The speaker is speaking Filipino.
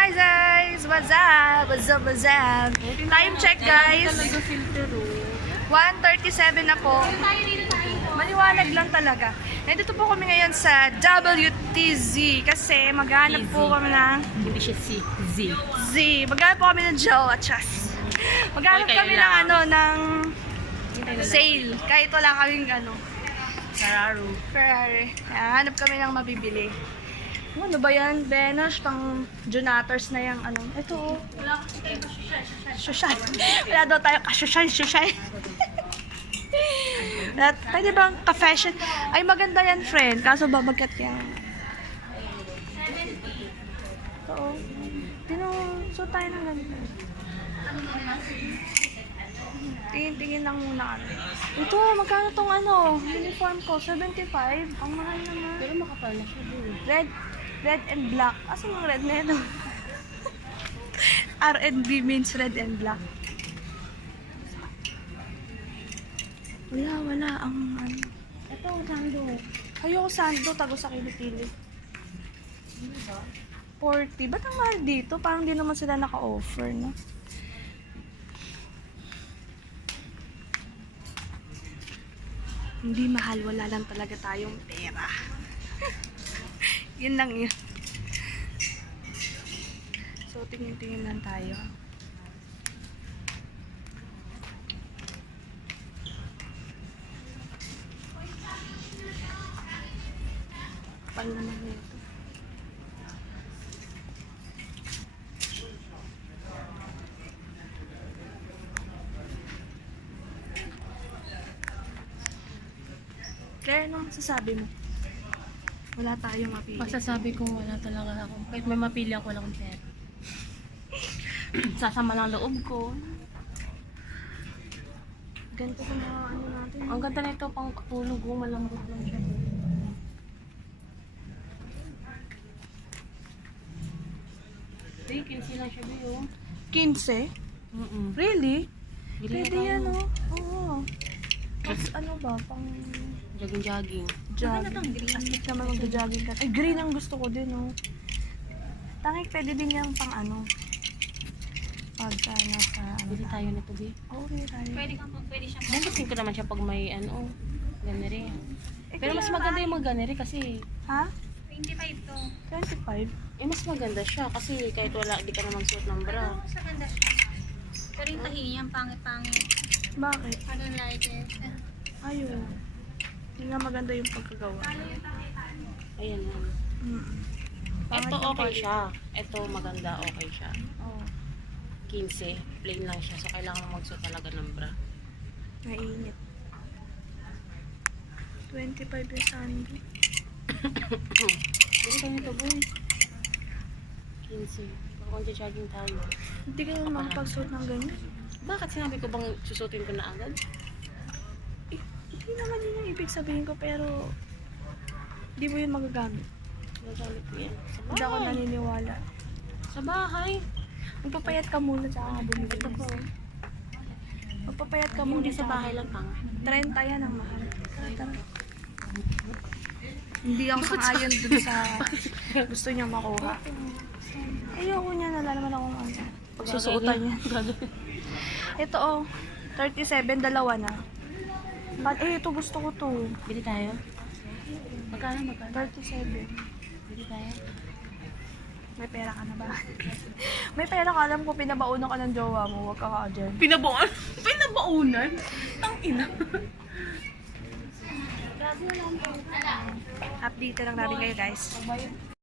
Hi guys! What's up? What's up? What's up? Time check guys. 1:37 na po. Maliwanag lang talaga. Nandito po kami ngayon sa WTZ kasi maghanap po kami ng... Hindi siya Z. Maghanap po kami ng jowa. Chas. Maghanap kami ng ng sale. Kahit wala kaming Ferrari. Hanap kami ng mabibili. Ano ba yan? Benos, pang Jonators na yung Ito. Wala kasi tayo kasyushay. Wala daw tayo kasyushay. Pwede bang ka-fashion? Ay, maganda yan, friend. Kaso babagkat yan. 70. Oo. So tayo ng ganito. Tingin lang muna kami. Ito, magkano tong uniform ko? 75. Ang mahal naman. Pero makapal na siya. Red and black. Asan yung red na ito? R&B means red and black. Wala. Ito, sando. Ayoko sando. Tago sa kilikili. 40. Ba't ang mahal dito? Parang di naman sila naka-offer, no? Hindi mahal. Wala lang talaga tayong pera. Yun lang yun. So, tingin-tingin lang tayo. Kapal naman ito. Kaya anong masasabi mo? Wala tayong mapili. Masasabi kong wala talaga ako. Kahit may mapili ako lang pera. Sasama lang loob ko. Ganito sa mga natin. Ang ganda nito pang tulog ko. Malambot lang siya. Hey, 15 lang siya ba 15? Really? Pwede yan, oh. Oo. Tapos pang... Jogging. Astig naman magja-jogging ka. Ay, green ang gusto ko din, oh. Tangik, pwede din yung pang pagka nasa... Bili tayo nito, B. Oo, bili tayo. Pwede siya. Bumbutin ko naman siya pag may ganere. Pero mas maganda yung mga ganere kasi... Ha? 25 to. 25? mas maganda siya kasi kahit wala, di ka naman suot ng bra. Mas maganda siya. Pero yung tahi niya, pangit-pangit. Bakit? I don't like it. Ayun. Hindi nga maganda yung pagkagawa. Ayan. Ito okay siya. Ito maganda, okay siya. Oo. 15, plain lang siya. So, kailangan mo magsuot talaga ng bra. Mainit. 25 yung sando. Bili ka nito, boy. 15. Baka charging tayo. Hindi ka naman makapagsuot ng ganyan. Bakit sinabi ko bang susutin ko na agad? Hindi naman yun yung ibig sabihin ko, pero hindi mo yun magagamit. Magagamit ko yan. Sa Hindi ako bahay. naniniwala. Sa bahay. Magpapayat ka muna tsaka nga bumili. Ito po. Magpapayat ka muna Hindi sa bahay lang pang. 30 yan ang mahal. Hindi ako sang-ayon dun sa gusto niyang makuha. Ayoko niya, wala naman akong pagsusuotan niya. Ito 37, dalawa na. Ito gusto ko to. Bili tayo? Magkano? 37. Bili tayo? May pera ka na ba? May pera ka, alam ko, pinabaunan ka ng jowa mo. Huwag ka ka dyan. Pinabaunan? Ang ina. Update lang namin kayo, guys.